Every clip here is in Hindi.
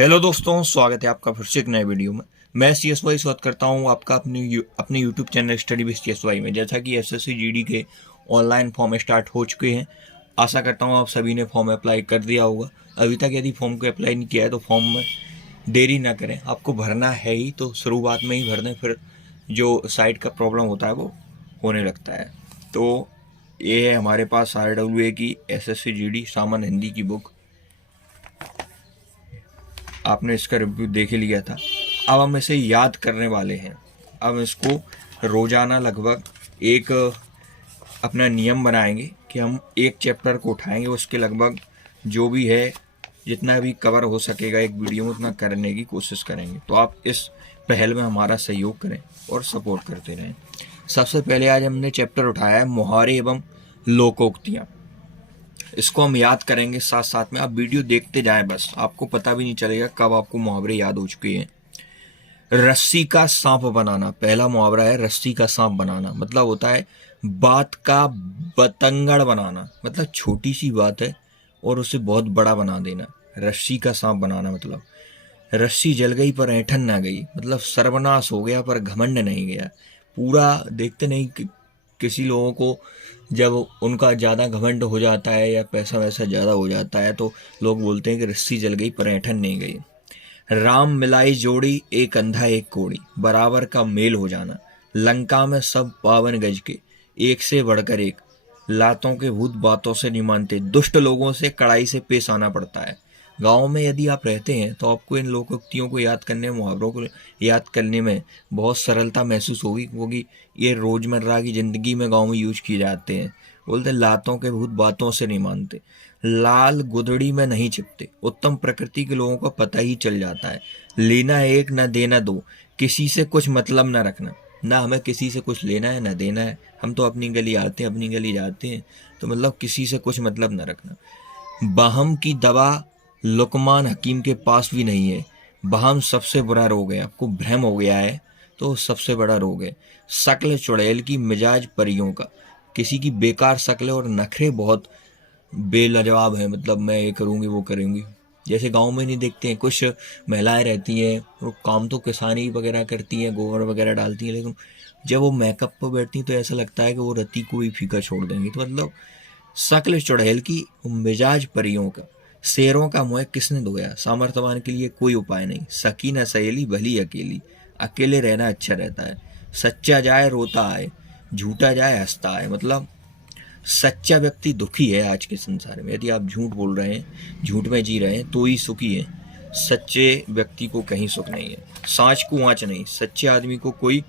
हेलो दोस्तों, स्वागत है आपका फिर से एक नए वीडियो में। मैं CSY स्वागत करता हूं आपका अपने YouTube channel study with CSY में। जैसा कि SSC GD के ऑनलाइन फॉर्म स्टार्ट हो चुके हैं, आशा करता हूं आप सभी ने फॉर्म अप्लाई कर दिया होगा। अभी तक यदि फॉर्म को अप्लाई नहीं किया है तो फॉर्म में देरी ना करें, आपको भरना है ही तो शुरुआत में ही भर दें, फिर जो साइट का प्रॉब्लम होता है वो होने लगता है। तो ये है हमारे पास RWA की SSC GD सामान्य हिंदी की बुक। आपने इसका रिव्यू देख ही लिया था। अब हम इसे याद करने वाले हैं। अब इसको रोजाना लगभग एक अपना नियम बनाएंगे कि हम एक चैप्टर को उठाएंगे, उसके लगभग जो भी है जितना भी कवर हो सकेगा एक वीडियो में उतना करने की कोशिश करेंगे। तो आप इस पहल में हमारा सहयोग करें और सपोर्ट करते रहें। सबसे पहले आज हमने चैप्टर उठाया है मुहावरे एवं लोकोक्तियाँ। इसको हम याद करेंगे, साथ साथ में आप वीडियो देखते जाएं, बस आपको पता भी नहीं चलेगा कब आपको मुहावरे याद हो चुके हैं। रस्सी का सांप बनाना, पहला मुहावरा है रस्सी का सांप बनाना। मतलब होता है बात का बतंगड़ बनाना, मतलब छोटी सी बात है और उसे बहुत बड़ा बना देना। रस्सी का सांप बनाना मतलब रस्सी जल गई पर ऐंठन ना गई, मतलब सर्वनाश हो गया पर घमंड नहीं गया। पूरा देखते नहीं किसी लोगों को जब उनका ज़्यादा घमंड हो जाता है या पैसा वैसा ज़्यादा हो जाता है तो लोग बोलते हैं कि रस्सी जल गई पर ऐंठन नहीं गई। राम मिलाई जोड़ी, एक अंधा एक कोड़ी, बराबर का मेल हो जाना। लंका में सब 52 गज के, एक से बढ़कर एक, लातों के भूत बातों से नहीं मानते, दुष्ट लोगों से कड़ाई से पेश आना पड़ता है। गाँव में यदि आप रहते हैं तो आपको इन लोकोक्तियों को याद करने, मुहावरों को याद करने में बहुत सरलता महसूस होगी, क्योंकि ये रोजमर्रा की जिंदगी में गाँव में यूज किए जाते हैं। बोलते लातों के भूत बातों से नहीं मानते, लाल गुदड़ी में नहीं छिपते, उत्तम प्रकृति के लोगों को पता ही चल जाता है। लेना एक न देना दो, किसी से कुछ मतलब न रखना। ना हमें किसी से कुछ लेना है ना देना है, हम तो अपनी गली आते हैं अपनी गली जाते हैं, तो मतलब किसी से कुछ मतलब न रखना। बहम की दवा लुकमान हकीम के पास भी नहीं है। बहम सबसे बुरा रोग है, आपको भ्रम हो गया है तो सबसे बड़ा रोग है। शक्ल चुड़ैल की, मिजाज परियों का, किसी की बेकार शक्ल है और नखरे बहुत बेलाजवाब है, मतलब मैं ये करूँगी वो करूँगी। जैसे गांव में नहीं देखते हैं कुछ महिलाएं रहती हैं, वो काम तो किसानी वगैरह करती हैं, गोबर वगैरह डालती हैं, लेकिन जब वो मेकअप पर बैठती हैं तो ऐसा लगता है कि वो रति को भी फीका छोड़ देंगी। तो मतलब शक्ल चुड़ैल की, मिजाज परियों का, शेरों का मुँह किसने धोया, सामर्थ्यवान के लिए कोई उपाय नहीं, सकी न सहेली भली अकेली, अकेले रहना अच्छा रहता है। सच्चा जाए रोता आए, झूठा जाए हंसता आए। मतलब सच्चा व्यक्ति दुखी है आज के संसार में। यदि आप झूठ बोल रहे हैं, झूठ में जी रहे हैं तो ही सुखी है, सच्चे व्यक्ति को कहीं सुख नहीं है। सांच को आँच नहीं, सच्चे आदमी को कोई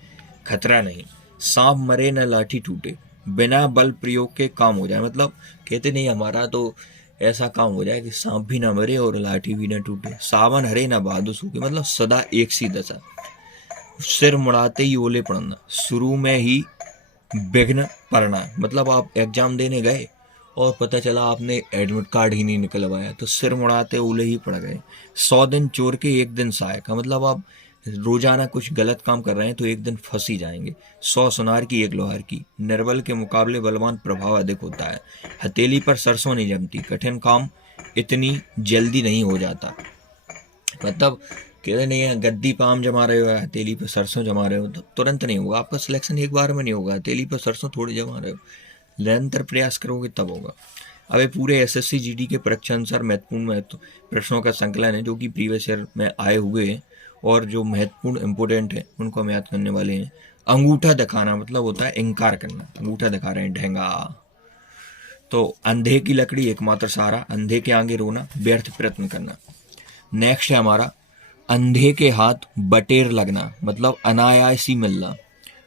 खतरा नहीं। सांप मरे न लाठी टूटे, बिना बल प्रयोग के काम हो जाए। मतलब कहते नहीं हमारा तो ऐसा काम हो जाए कि सांप भी ना मरे और लाठी भी ना टूटे, सावन हरे ना बहादुर सूखे, मतलब सदा एक सी दशा। सिर मुड़ाते ही ओले पड़ना, शुरू में ही विघ्न पड़ना। मतलब आप एग्जाम देने गए और पता चला आपने एडमिट कार्ड ही नहीं निकलवाया तो सिर मुड़ाते ओले ही पड़ गए। 100 दिन चोर के एक दिन सहायक का, मतलब आप रोजाना कुछ गलत काम कर रहे हैं तो एक दिन फंस ही जाएंगे। 100 सुनार की एक लोहार की, निर्बल के मुकाबले बलवान प्रभाव अधिक होता है। हथेली पर सरसों नहीं जमती, कठिन काम इतनी जल्दी नहीं हो जाता। मतलब कहते नहीं है गद्दी पे आम जमा रहे हो, हथेली पे सरसों जमा रहे हो तो तुरंत नहीं होगा, आपका सिलेक्शन एक बार में नहीं होगा। हथेली पे सरसों थोड़ी जमा रहे हो, निरंतर प्रयास करोगे तब होगा। अब ये पूरे SSC GD के परीक्षा अनुसार महत्वपूर्ण प्रश्नों का संकलन है जो कि प्रीवियस ईयर में आए हुए हैं और जो महत्वपूर्ण इंपोर्टेंट है उनको हम याद करने वाले हैं। अंगूठा दिखाना मतलब होता है इनकार करना, अंगूठा दिखा रहे हैं ढेंगा। तो अंधे की लकड़ी एकमात्र सहारा, अंधे के आगे रोना, व्यर्थ प्रयत्न करना। नेक्स्ट है हमारा अंधे के हाथ बटेर लगना, मतलब अनायास ही मिलना,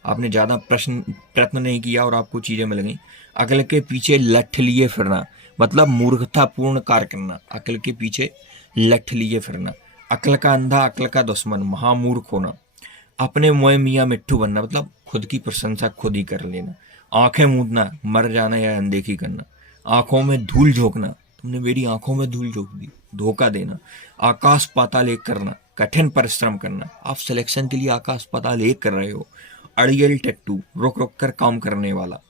आपने ज़्यादा प्रयत्न नहीं किया और आपको चीज़ें मिल गई। अकल के पीछे लठ लिए फिरना, मतलब मूर्खतापूर्ण कार्य करना, अकल के पीछे लठ लिए फिरना। अकल का अंधा अकल का दुश्मन, महामूर्ख होना। अपने मुँह मियाँ मिट्ठू बनना, मतलब खुद की प्रशंसा खुद ही कर लेना। आंखें मूंदना, मर जाना या अनदेखी करना। आंखों में धूल झोंकना, तुमने मेरी आंखों में धूल झोंक दी, धोखा देना। आकाश पाताल एक करना, कठिन परिश्रम करना, आप सिलेक्शन के लिए आकाश पाताल एक कर रहे हो। अड़ियल टट्टू, रुक रुक कर काम करने वाला।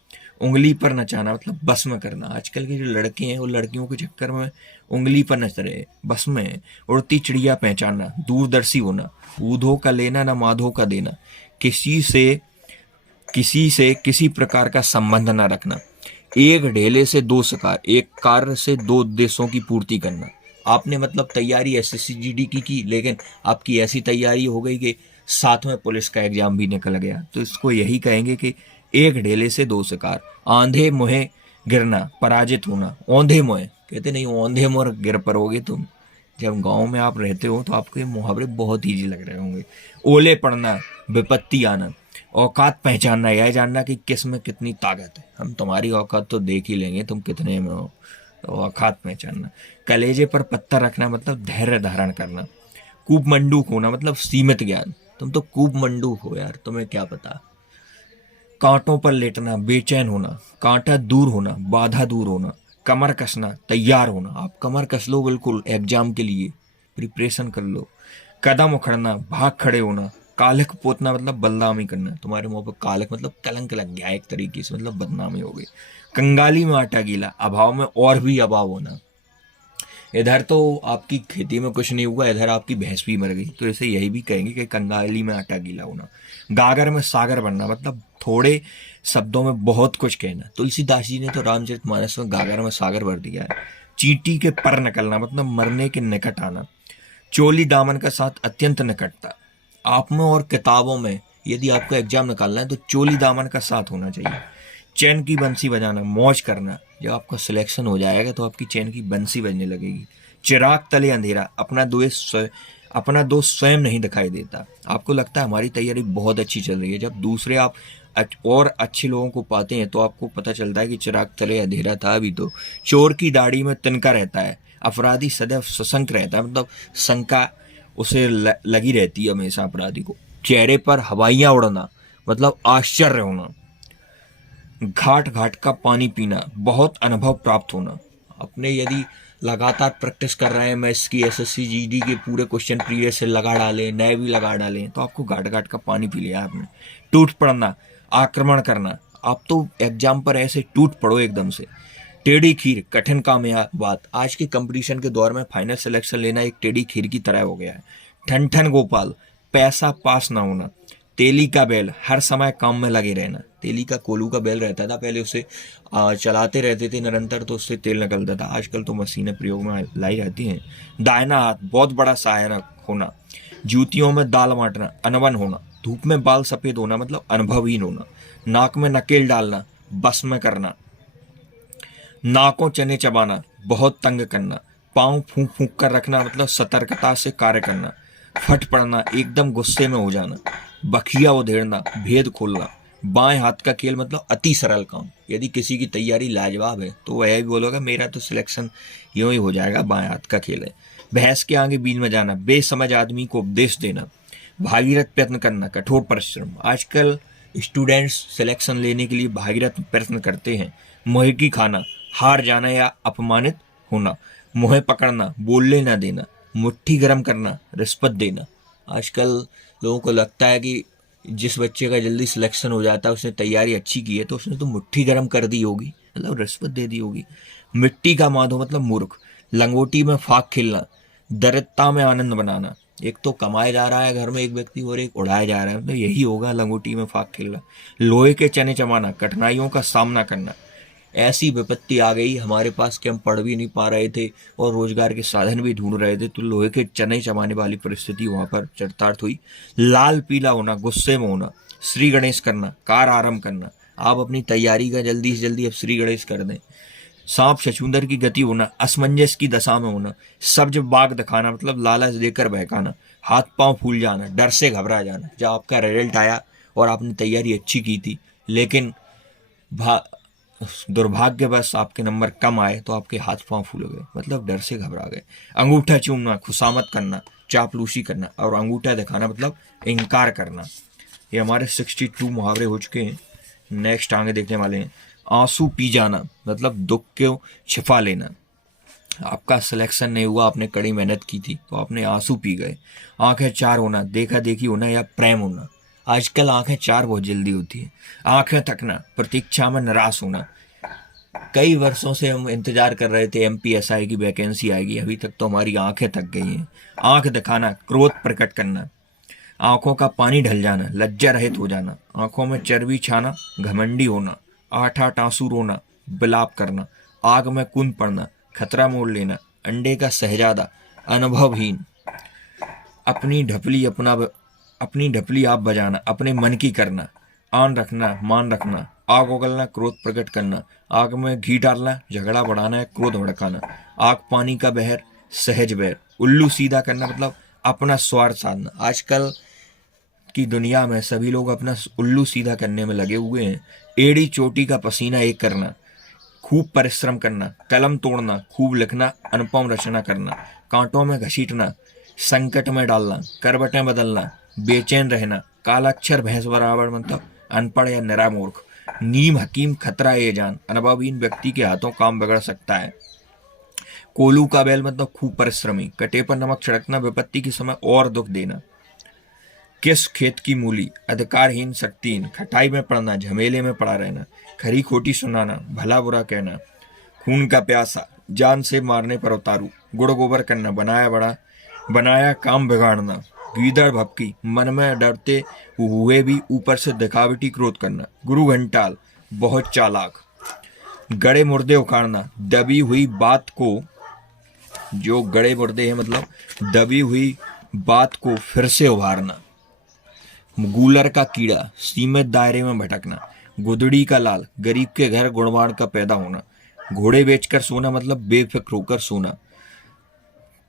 उंगली पर नचाना मतलब बस में करना। आजकल के जो लड़के हैं वो लड़कियों के चक्कर में उंगली पर नच रहे हैं, बस में। उड़ती चिड़िया पहचानना, दूरदर्शी होना, ऊधो का लेना न माधो का देना, किसी से किसी प्रकार का संबंध न रखना, एक ढेले से दो शिकार, एक कार्य से दो उद्देश्यों की पूर्ति करना। आपने मतलब तैयारी एसएससी जीडी की, लेकिन आपकी ऐसी तैयारी हो गई कि साथ में पुलिस का एग्जाम भी निकल गया। तो इसको यही कहेंगे कि एक ढेले से दो शिकार, आंधे मुहे गिरना, पराजित होना। औंधे मुहे कहते नहीं, औंधे मुहे गिर पड़ोगे तुम। जब गांव में आप रहते हो तो आपको ये मुहावरे बहुत ईजी लग रहे होंगे। ओले पड़ना, विपत्ति आना, औकात पहचानना, यह जानना कि किस में कितनी ताकत है। हम तुम्हारी औकात तो देख ही लेंगे तुम कितने में हो, तो औकात पहचानना। कलेजे पर पत्थर रखना मतलब धैर्य धारण करना। कूप मंडूक होना मतलब सीमित ज्ञान, तुम तो कूप मंडूक हो यार, तुम्हें क्या पता। कांटों पर लेटना, बेचैन होना, कांटा दूर होना, बाधा दूर होना। कमर कसना, तैयार होना, आप कमर कस लो बिल्कुल एग्जाम के लिए, प्रिपरेशन कर लो। कदम उखड़ना, भाग खड़े होना। कालिक पोतना मतलब बदनामी करना, तुम्हारे मुंह पर कालिक मतलब कलंक लग गया एक तरीके से, मतलब बदनामी हो गई। कंगाली में आटा गीला, अभाव में और भी अभाव होना। इधर तो आपकी खेती में कुछ नहीं हुआ, इधर आपकी भैंस भी मर गई, तो इसे यही भी कहेंगे कि कंगाली में आटा गीला होना। गागर में सागर बनना मतलब थोड़े शब्दों में बहुत कुछ कहना। तुलसीदास जी ने तो रामचरितमानस में गागर में सागर भर दिया है। चींटी के पर निकलना मतलब मरने के निकट आना। चोली दामन का साथ अत्यंत निकटता, आप में और किताबों में यदि आपको एग्जाम निकालना है तो चोली दामन का साथ होना चाहिए। चैन की बंसी बजाना, मौज करना, जब आपका सिलेक्शन हो जाएगा तो आपकी चैन की बंसी बजने लगेगी। चिराग तले अंधेरा, अपना दोस्त स्वयं नहीं दिखाई देता। आपको लगता है हमारी तैयारी बहुत अच्छी चल रही है, जब दूसरे आप और अच्छे लोगों को पाते हैं तो आपको पता चलता है कि चिराग तले अंधेरा था अभी तो। चोर की दाढ़ी में तिनका रहता है, अपराधी सदैव सशंक रहता है, मतलब शंका उसे लगी रहती है हमेशा अपराधी को। चेहरे पर हवाइयां उड़ना मतलब आश्चर्य होना। घाट घाट का पानी पीना, बहुत अनुभव प्राप्त होना। अपने यदि लगातार प्रैक्टिस कर रहे हैं, मैं इसकी एसएससी जीडी के पूरे क्वेश्चन प्रीवियस से लगा डालें, नए भी लगा डालें, तो आपको घाट घाट का पानी पी लिया आपने। टूट पड़ना, आक्रमण करना, आप तो एग्जाम पर ऐसे टूट पड़ो एकदम से। टेढ़ी खीर, कठिन काम या बात, आज के कंपटीशन के दौर में फाइनल सिलेक्शन लेना एक टेढ़ी खीर की तरह हो गया है। ठन ठन गोपाल, पैसा पास ना होना। तेली का बैल, हर समय काम में लगे रहना। तेली का कोलू का बैल रहता था पहले, उसे चलाते रहते थे निरंतर तो उससे तेल निकलता था, आजकल तो मशीनें प्रयोग में लाई जाती हैं। दाहिना हाथ, बहुत बड़ा सहायक होना। जूतियों में दाल बांटना, अनवन होना। धूप में बाल सफेद होना मतलब अनुभवहीन होना। नाक में नकेल डालना, बस में करना। नाकों चने चबाना, बहुत तंग करना। पाँव फूंक फूंक कर रखना मतलब सतर्कता से कार्य करना। फट पड़ना, एकदम गुस्से में हो जाना। बखिया उधेड़ना, भेद खोलना। बाएं हाथ का खेल मतलब अति सरल काम, यदि किसी की तैयारी लाजवाब है तो वह भी बोलोगा मेरा तो सिलेक्शन यूं ही हो जाएगा, बाएं हाथ का खेल है। भैंस के आगे बीच में जाना, बेसमझ आदमी को उपदेश देना। भागीरथ प्रयत्न करना, कठोर परिश्रम। आजकल स्टूडेंट्स सिलेक्शन लेने के लिए भागीरथ प्रयत्न करते हैं। मुँह की खाना, हार जाना या अपमानित होना। मुँह पकड़ना, बोलने ना देना। मुट्ठी गर्म करना, रिश्वत देना। आजकल लोगों को लगता है कि जिस बच्चे का जल्दी सिलेक्शन हो जाता है, उसने तैयारी अच्छी की है तो उसने तो मुट्ठी गर्म कर दी होगी, मतलब रिश्वत दे दी होगी। मिट्टी का माधो मतलब मूर्ख। लंगोटी में फाक खेलना, दरिद्रता में आनंद बनाना। एक तो कमाया जा रहा है घर में एक व्यक्ति और एक उड़ाया जा रहा है, मतलब यही होगा लंगोटी में फाक खेलना। लोहे के चने चबाना, कठिनाइयों का सामना करना। ऐसी विपत्ति आ गई हमारे पास कि हम पढ़ भी नहीं पा रहे थे और रोजगार के साधन भी ढूंढ रहे थे, तो लोहे के चने चबाने वाली परिस्थिति वहां पर चरितार्थ हुई। लाल पीला होना, गुस्से में होना। श्री गणेश करना, कार आरंभ करना। आप अपनी तैयारी का जल्दी से जल्दी अब श्री गणेश कर दें। सांप छछूंदर की गति होना, असमंजस की दशा में होना। सब्ज बाग दिखाना मतलब लालच देकर बहकाना। हाथ पांव फूल जाना, डर से घबरा जाना। जब आपका रिजल्ट आया और आपने तैयारी अच्छी की थी लेकिन दुर्भाग्यवश आपके नंबर कम आए तो आपके हाथ पांव फूल गए, मतलब डर से घबरा गए। अंगूठा चूमना, खुशामत करना, चापलूसी करना और अंगूठा दिखाना मतलब इनकार करना। ये हमारे 62 मुहावरे हो चुके हैं। नेक्स्ट आगे देखने वाले हैं। आंसू पी जाना मतलब दुख को छिपा लेना। आपका सिलेक्शन नहीं हुआ, आपने कड़ी मेहनत की थी तो आपने आंसू पी गए। आंखें चार होना, देखा देखी होना या प्रेम होना। आजकल आंखें चार बहुत जल्दी होती हैं। आंखें थकना, प्रतीक्षा में निराश होना। कई वर्षों से हम इंतजार कर रहे थे एमपीएसआई की वैकेंसी आएगी, अभी तक तो हमारी आंखें थक गई हैं। आंख दिखाना, क्रोध प्रकट करना, आंखों का पानी ढल जाना, लज्जा रहित हो जाना, आंखों में चर्बी छाना, घमंडी होना, आठ आठ आंसू रोना, बिलाप करना, आग में कूद पड़ना, खतरा मोड़ लेना, अंडे का शहजादा, अनुभवहीन, अपनी ढपली आप बजाना, अपने मन की करना, आन रखना, मान रखना, आग उगलना, क्रोध प्रकट करना, आग में घी डालना, झगड़ा बढ़ाना है, क्रोध भड़काना, आग पानी का बहर, सहज बैर, उल्लू सीधा करना मतलब अपना स्वार्थ साधना। आजकल की दुनिया में सभी लोग अपना उल्लू सीधा करने में लगे हुए हैं। एड़ी चोटी का पसीना एक करना, खूब परिश्रम करना, कलम तोड़ना, खूब लिखना, अनुपम रचना करना, कांटों में घसीटना, संकट में डालना, करवटें बदलना, बेचैन रहना, कालाक्षर भैंस बराबर मतलब अनपढ़ या निरा मूर्ख, नीम हकीम खतरा ये जान, अनुभवहीन व्यक्ति के हाथों काम बिगड़ सकता है। कोलू का बैल मतलब खूब परिश्रमी, कटे पर नमक छिड़कना, विपत्ति के समय और दुख देना। किस खेत की मूली, अधिकारहीन शक्तिहीन, खटाई में पड़ना, झमेले में पड़ा रहना, खरी खोटी सुनाना, भला बुरा कहना, खून का प्यासा, जान से मारने पर उतारू, गुड़ गोबर करना, बनाया काम बिगाड़ना, गीदड़ भपकी, मन में डरते हुए भी ऊपर से दिखावटी क्रोध करना, गुरु घंटाल, बहुत चालाक, गड़े मुर्दे उखाड़ना, दबी हुई बात को, जो गड़े मुर्दे हैं मतलब दबी हुई बात को फिर से उभारना, गूलर का कीड़ा, सीमित दायरे में भटकना, गुदड़ी का लाल, गरीब के घर गुणवान का पैदा होना, घोड़े बेचकर सोना मतलब बेफिक्र होकर सोना,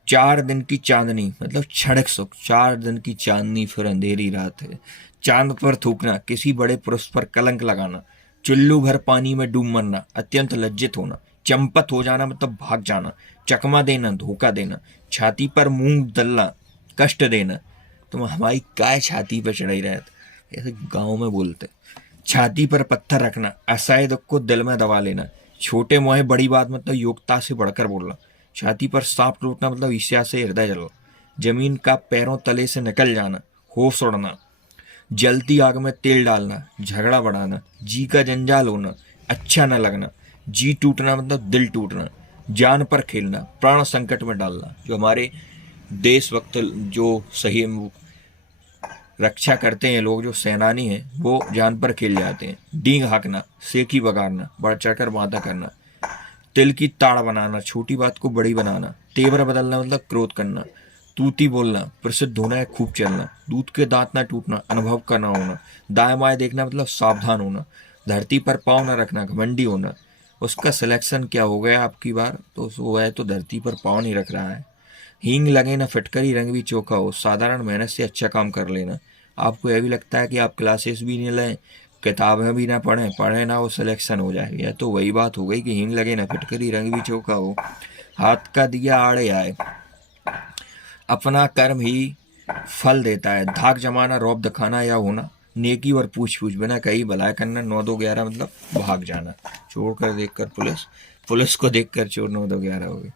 4 दिन की चांदनी मतलब क्षणिक सुख, 4 दिन की चांदनी फिर अंधेरी रात है, चांद पर थूकना, किसी बड़े पुरुष पर कलंक लगाना, चुल्लू भर पानी में डूब मरना, अत्यंत लज्जित होना, चंपत हो जाना मतलब भाग जाना, चकमा देना, धोखा देना, छाती पर मूंग दलना, कष्ट देना, तुम हमारी काय छाती पर चढ़ाई रहते, ऐसे गाँव में बोलते, छाती पर पत्थर रखना, असहाय दुख को दिल में दबा लेना, छोटे मोहे बड़ी बात मतलब योग्यता से बढ़कर बोलना, छाती पर सांप टूटना मतलब ईर्ष्या से हृदय जलना, जमीन का पैरों तले से निकल जाना, होश उड़ना, जलती आग में तेल डालना, झगड़ा बढ़ाना, जी का जंजाल होना, अच्छा न लगना, जी टूटना मतलब दिल टूटना, जान पर खेलना, प्राण संकट में डालना, जो हमारे देश वक्त जो सही रक्षा करते हैं लोग, जो सेनानी हैं वो जान पर खेल जाते हैं, डींग हाँकना, सेकी बगाड़ना, बढ़ चढ़कर वादा करना, तिल की ताड़ बनाना, छोटी बात को बड़ी बनाना, तेवर बदलना मतलब क्रोध करना, तूती बोलना, प्रसिद्ध होना है खूब चलना, दूध के दांत ना टूटना, अनुभव का ना होना, दाएं बाएं देखना मतलब सावधान होना, धरती पर पाँव न रखना, घमंडी होना। उसका सिलेक्शन क्या हो गया आपकी बार, तो वो है तो धरती पर पाँव नहीं रख रहा है। हींग लगे ना फिटकरी, रंग भी चोखा हो, साधारण मेहनत से अच्छा काम कर लेना। आपको यह भी लगता है कि आप क्लासेस भी नहीं लें, किताबें भी ना पढ़ें ना, वो सिलेक्शन हो जाए, यह तो वही बात हो गई कि हींग लगे ना फिटकरी, रंग भी चोखा हो, हाथ का दिया आड़े आए, अपना कर्म ही फल देता है, धाक जमाना, रौब दिखाना या होना, नेकी और पूछ पूछ बिना कहीं भलाई करना, 9-2-11 मतलब भाग जाना, चोर कर देखकर पुलिस को देखकर चोर, 9-2-11 हो गए।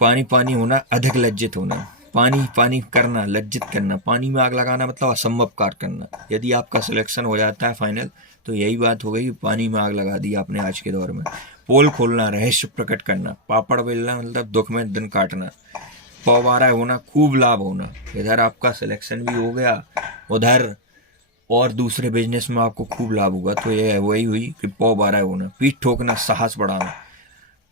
पानी पानी होना, अधिक लज्जित होना, पानी पानी करना, लज्जित करना, पानी में आग लगाना मतलब असंभव कार्य करना। यदि आपका सिलेक्शन हो जाता है फाइनल, तो यही बात हो गई कि पानी में आग लगा दी आपने आज के दौर में। पोल खोलना, रहस्य प्रकट करना, पापड़ बेलना मतलब दुख में दिन काटना, पौबारा होना, खूब लाभ होना। इधर आपका सिलेक्शन भी हो गया, उधर और दूसरे बिजनेस में आपको खूब लाभ होगा, तो ये वही हुई कि पौबारा होना। पीठ ठोकना, साहस बढ़ाना,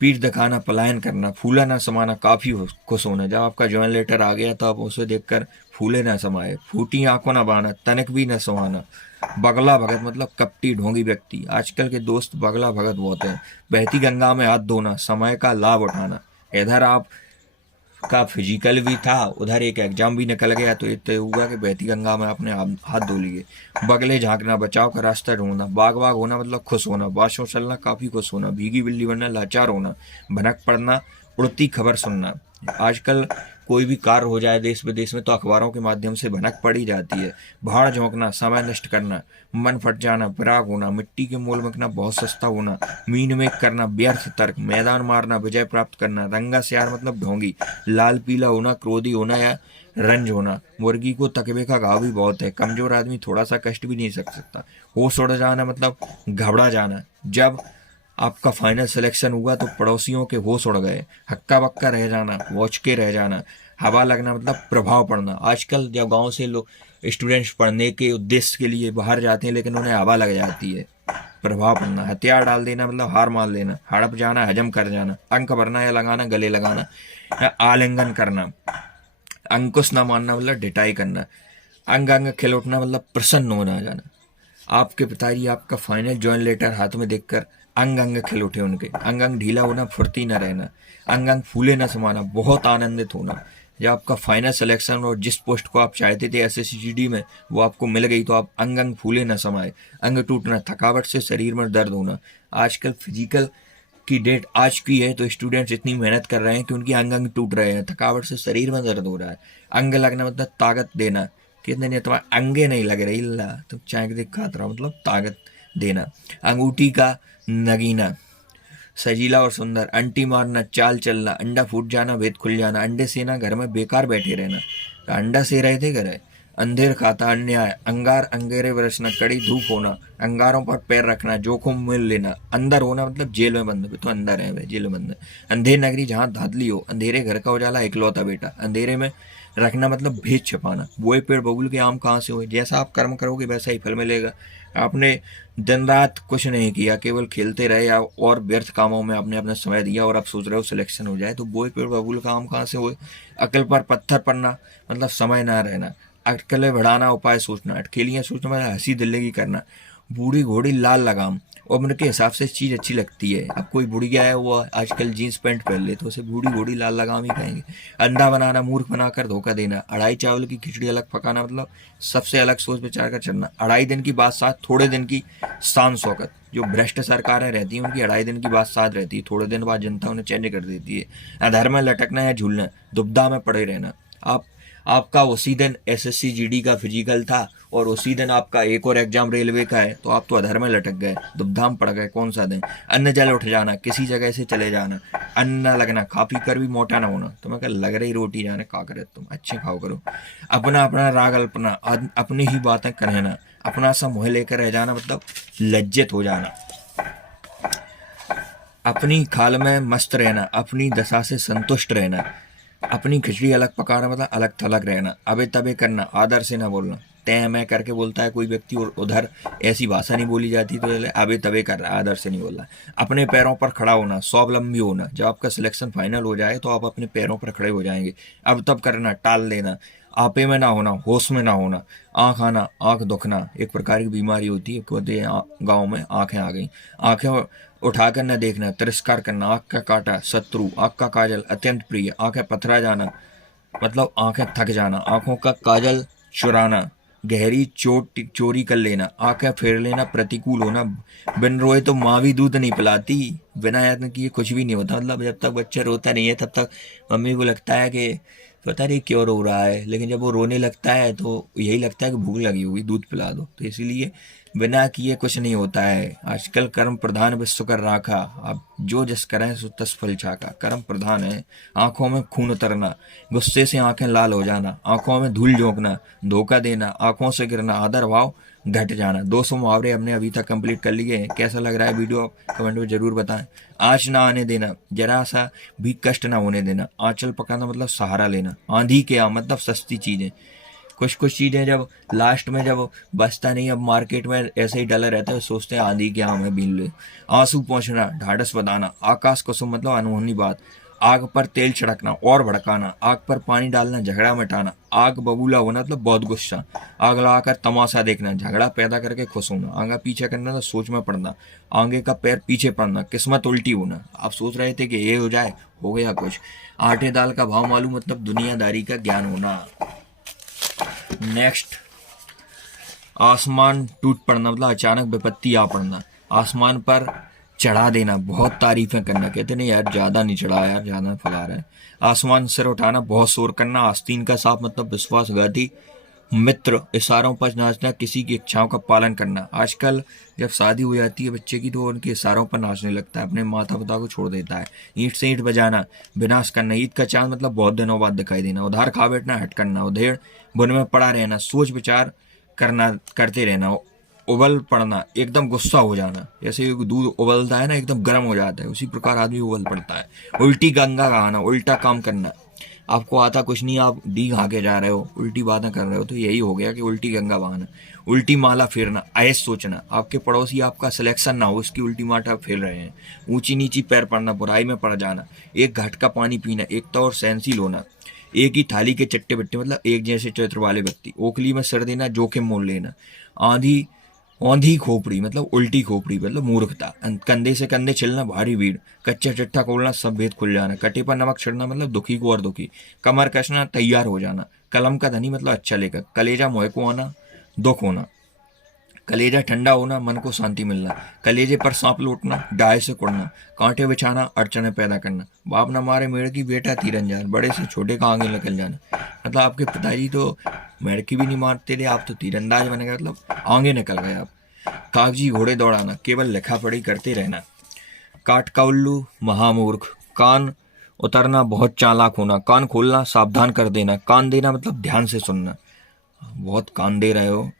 पीठ दिखाना, पलायन करना, फूला ना समाना, काफी खुश होना। जब आपका ज्वाइन लेटर आ गया तो आप उसे देखकर फूले ना समाए, फूटी आंखों ना बहाना, तनक भी न समाना। बगला भगत मतलब कपटी ढोंगी व्यक्ति। आजकल के दोस्त बगला भगत बहुत हैं। बहती गंगा में हाथ धोना, समय का लाभ उठाना। इधर आप का फिजिकल भी था, उधर एक एग्जाम भी निकल गया, तो ये हुआ कि बहती गंगा में आपने हाथ धो लिए। बगले झांकना, बचाव का रास्ता ढूंढना, बाग बाग होना मतलब खुश होना, बाशों चलना, काफी खुश होना, भीगी बिल्ली बनना, लाचार होना, भनक पड़ना, उड़ती खबर सुनना। आजकल कोई भी कार्य हो जाए देश विदेश में तो अखबारों के माध्यम से भनक पड़ी जाती है। भाड़ झोंकना, समय नष्ट करना, मन फट जाना, विराग होना, मिट्टी के मोल मकना, बहुत सस्ता होना, मीन मेक करना, व्यर्थ तर्क, मैदान मारना, विजय प्राप्त करना, रंगा सियार मतलब ढोंगी, लाल पीला होना, क्रोधी होना या रंज होना। मुर्गी को तकबे का घाव भी बहुत है, कमजोर आदमी थोड़ा सा कष्ट भी नहीं सक सकता। होश उड़ जाना मतलब घबरा जाना, जब आपका फाइनल सिलेक्शन हुआ तो पड़ोसियों के होश उड़ गए। हक्का बक्का रह जाना, वॉच के रह जाना। हवा लगना मतलब प्रभाव पड़ना। आजकल जब गांव से लोग स्टूडेंट्स पढ़ने के उद्देश्य के लिए बाहर जाते हैं लेकिन उन्हें हवा लग जाती है, प्रभाव पड़ना। हथियार डाल देना मतलब हार मान लेना। हड़प जाना, हजम कर जाना। अंक भरना या लगाना, गले लगाना या आलिंगन करना। अंकुश न मानना मतलब ढिठाई करना। अंग अंग खिल उठना मतलब प्रसन्न होना जाना। आपके पिताजी आपका फाइनल ज्वाइन लेटर हाथ में देखकर अंग अंग खिल उठे उनके। अंग अंग ढीला होना, फुर्ती न रहना। अंग अंग फूले न समाना, बहुत आनंदित होना। जब आपका फाइनल सिलेक्शन और जिस पोस्ट को आप चाहते थे SSCGD में वो आपको मिल गई तो आप अंग अंग फूले न समाए। अंग टूटना, थकावट से शरीर में दर्द होना। आजकल फिजिकल की डेट आज की है तो स्टूडेंट्स इतनी मेहनत कर रहे हैं कि उनकी अंग अंग टूट रहे हैं, थकावट से शरीर में दर्द हो रहा है। अंग लगना मतलब ताकत देना। कितने ने तुम्हारे अंगे नहीं लग रही ला तुम चाय देख खाता रहो मतलब ताकत देना। अंगूठी का नगीना, सजीला और सुंदर। अंटी मारना, चाल चलना। अंडा फूट जाना, भेद खुल जाना। अंडे सेना, घर में बेकार बैठे रहना। तो अंडा से रहे थे घर। अंधेर खाता, अन्याय। अंगार, अंगेरे बरसना, कड़ी धूप होना। अंगारों पर पैर रखना, जोखिम मिल लेना। अंदर होना मतलब जेल में बंद। तो अंदर है वे, जेल में बंद। अंधेर नगरी जहाँ धाधली हो। अंधेरे घर का उजाला, इकलौता बेटा। अंधेरे में रखना मतलब भेद छिपाना। बोए पेड़ बबूल के आम कहाँ से हुए। जैसा आप कर्म करोगे वैसा ही फल मिलेगा। आपने दिन रात कुछ नहीं किया, केवल खेलते रहे या और व्यर्थ कामों में आपने अपना समय दिया और आप सोच रहे हो सिलेक्शन हो जाए, तो बोए पेड़ बबूल का आम कहाँ से हुए। अकल पर पत्थर पड़ना मतलब समय ना रहना। अटकलें बढ़ाना, उपाय सोचना। अटखेलियाँ सोचना मतलब हंसी दिल्लगी करना। बूढ़ी घोड़ी लाल लगाम, उम्र के हिसाब से चीज़ अच्छी लगती है। अब कोई बुढ़िया है वो आजकल जीन्स पैंट पहन ले तो उसे बूढ़ी घोड़ी लाल लगाम ही कहेंगे। अंधा बनाना, मूर्ख बनाकर धोखा देना। अढ़ाई चावल की खिचड़ी अलग पकाना मतलब सबसे अलग सोच विचार कर चलना। अढ़ाई दिन की बात साथ, थोड़े दिन की शान शौकत। जो भ्रष्ट सरकारें रहती हैं उनकी अढ़ाई दिन की बात साथ रहती है, थोड़े दिन बाद जनता उन्हें चेंज कर देती है। अधर में लटकना या झूलना, दुबदा में पड़े रहना। आपका उसी दिन SSCGD का फिजिकल था और उसी दिन आपका एक और एग्जाम रेलवे का है तो आप तो अधर में लटक गए, दुबधाम पड़ गए। कौन सा दिन। अन्न जल उठ जाना, किसी जगह से चले जाना। अन्न लगना, खा पी कर भी मोटा ना होना। तुम्हें क्या लग रही रोटी जाने का करे, तुम अच्छे खाओ करो। अपना अपना राग अल्पना, अपनी ही बातें कहना। अपना सा मुँह लेकर रह जाना मतलब लज्जित हो जाना। अपनी खाल में मस्त रहना, अपनी दशा से संतुष्ट रहना। अपनी खिचड़ी अलग पकाना मतलब अलग थलग रहना। अबे तबे करना, आदर से ना बोलना। तय मैं करके बोलता है कोई व्यक्ति और उधर ऐसी भाषा नहीं बोली जाती तो अबे तबे कर रहा है, आदर से नहीं बोल रहा। अपने पैरों पर खड़ा होना, स्वावलंबी होना। जब आपका सिलेक्शन फाइनल हो जाए तो आप अपने पैरों पर खड़े हो जाएंगे। अब तब करना, टाल देना। आपे में ना होना, होश में ना होना। आँख आना, आँख दुखना एक प्रकार की बीमारी होती है, कहते हैं गाँव में आँखें आ गई। आँखें उठाकर न देखना, तिरस्कार करना। आँख का काटा, शत्रु। आँख का काजल, अत्यंत प्रिय। आँखें पथरा जाना मतलब आँखें थक जाना। आँखों का काजल चुराना, गहरी चोट चोरी कर लेना। आँखें फेर लेना, प्रतिकूल होना। बिन रोए तो माँ भी दूध नहीं पिलाती। बिना यत्न किए कुछ भी नहीं होता। मतलब जब तक बच्चा रोता नहीं है तब तक मम्मी को लगता है कि पता नहीं क्यों रो रहा है, लेकिन जब वो रोने लगता है तो यही लगता है कि भूख लगी होगी, दूध पिला दो। तो इसीलिए बिना किए कुछ नहीं होता है। आजकल कर्म प्रधान विश्व कर राखा, अब जो जस करें सो तस फल चाका। कर्म प्रधान है। आंखों में खून उतरना, गुस्से से आंखें लाल हो जाना। आंखों में धूल झोंकना, धोखा देना। आंखों से गिरना, आदर भाव घट जाना। 200 मुहावरे हमने अभी तक कंप्लीट कर लिए हैं। कैसा लग रहा है वीडियो आप कमेंट में जरूर बताएं। आँच ना आने देना, जरा सा भी कष्ट ना होने देना। आंचल पकाना मतलब सहारा लेना। आंधी के आ मतलब सस्ती चीजें। कुछ चीजें जब लास्ट में जब बचता नहीं, अब मार्केट में ऐसे ही डला रहता है, सोचते हैं आंधी के आम है बीन ले। आंसू पहुंचना, ढाढ़स बताना। आकाश कुसुम मतलब अनहोनी बात। आग पर तेल छिड़कना और भड़काना। आग पर पानी डालना, झगड़ा मिटाना। आग बबूला होना मतलब बहुत गुस्सा। आग लगाकर तमाशा देखना, झगड़ा पैदा करके खुश होना। आगे पीछे करना तो सोच में पड़ना। आगे का पैर पीछे पड़ना, किस्मत उल्टी होना। आप सोच रहे थे कि ये हो जाए, हो गया कुछ। आटे दाल का भाव मालूम मतलब दुनियादारी का ज्ञान होना। नेक्स्ट, आसमान टूट पड़ना मतलब अचानक विपत्ति आ पड़ना। आसमान पर चढ़ा देना, बहुत तारीफें करना, कहते नहीं यार ज़्यादा नहीं चढ़ा, यार ज़्यादा फैला रहा है। आसमान सिर उठाना, बहुत शोर करना, आस्तीन का साफ मतलब विश्वासघाती मित्र, इशारों पर नाचना, किसी की इच्छाओं का पालन करना। आजकल जब शादी हो जाती है बच्चे की तो उनके इशारों पर नाचने लगता है, अपने माता पिता को छोड़ देता है। ईंट से ईंट बजाना, विनाश करना, ईद का चांद मतलब बहुत दिनों बाद दिखाई देना, उधार खा बैठना, हट करना, उधेड़ बुन में पड़ा रहना, सोच विचार करना करते रहना, उबल पड़ना, एकदम गुस्सा हो जाना, जैसे दूध उबलता है ना एकदम गर्म हो जाता है, उसी प्रकार आदमी उबल पड़ता है। उल्टी गंगा बहाना, उल्टा काम करना, आपको आता कुछ नहीं, आप डी खा के जा रहे हो, उल्टी बातें कर रहे हो, तो यही हो गया कि उल्टी गंगा बहाना। उल्टी माला फेरना, ऐस सोचना, आपके पड़ोसी आपका सिलेक्शन ना हो उसकी उल्टी माटा आप फेर रहे हैं। ऊंची नीची पैर पड़ना, बुराई में पड़ जाना, एक घट का पानी पीना, एकता और सहनशील होना, एक ही थाली के चट्टे बट्टे मतलब एक जैसे चरित्र वाले व्यक्ति, ओखली में सिर देना, जोखिम मोल लेना, आंधी औंधी खोपड़ी मतलब उल्टी खोपड़ी मतलब मूर्खता, कंधे से कंधे छिलना, भारी भीड़, कच्चा चिट्ठा खोलना, सब भेद खुल जाना, कटे पर नमक छिड़ना मतलब दुखी को और दुखी, कमर कसना, तैयार हो जाना, कलम का धनी मतलब अच्छा लेखक, कलेजा मोह को आना, दुख होना, कलेजा ठंडा होना, मन को शांति मिलना, कलेजे पर सांप लौटना, डाय से कुड़ना, कांटे बिछाना, अड़चने पैदा करना, बाप न मारे मेढ़ की बेटा तीरंजान, बड़े से छोटे का आगे निकल जाना, मतलब आपके पिताजी तो मेढ़ की भी नहीं मारते थे, आप तो तीरंदाज बने गए, मतलब आगे निकल गए आप। कागजी घोड़े दौड़ाना, केवल लिखा पढ़ी करते रहना, काट का उल्लू महामूर्ख, कान उतरना, बहुत चालाक होना, कान खोलना, सावधान कर देना, कान देना मतलब ध्यान से सुनना, बहुत कान दे रहे हो,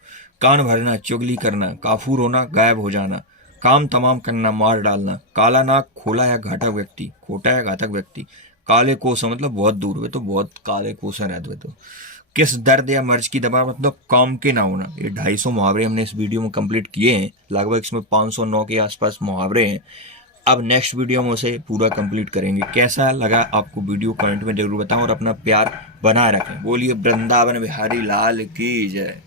कान भरना, चुगली करना, काफूर होना, गायब हो जाना, काम तमाम करना, मार डालना, काला नाक, खोला या घातक व्यक्ति, खोटा या घातक व्यक्ति, काले कोस मतलब बहुत दूर हुए तो बहुत काले कोस रहते हुए तो, किस दर्द या मर्ज की दवा मतलब काम के ना होना। ये 250 मुहावरे हमने इस वीडियो में कंप्लीट किए हैं, लगभग इसमें 509 के आसपास मुहावरे हैं। अब नेक्स्ट वीडियो में उसे पूरा कंप्लीट करेंगे। कैसा लगा आपको वीडियो कमेंट में जरूर बताएं और अपना प्यार बनाए रखें। बोलिए वृंदावन बिहारी लाल की जय।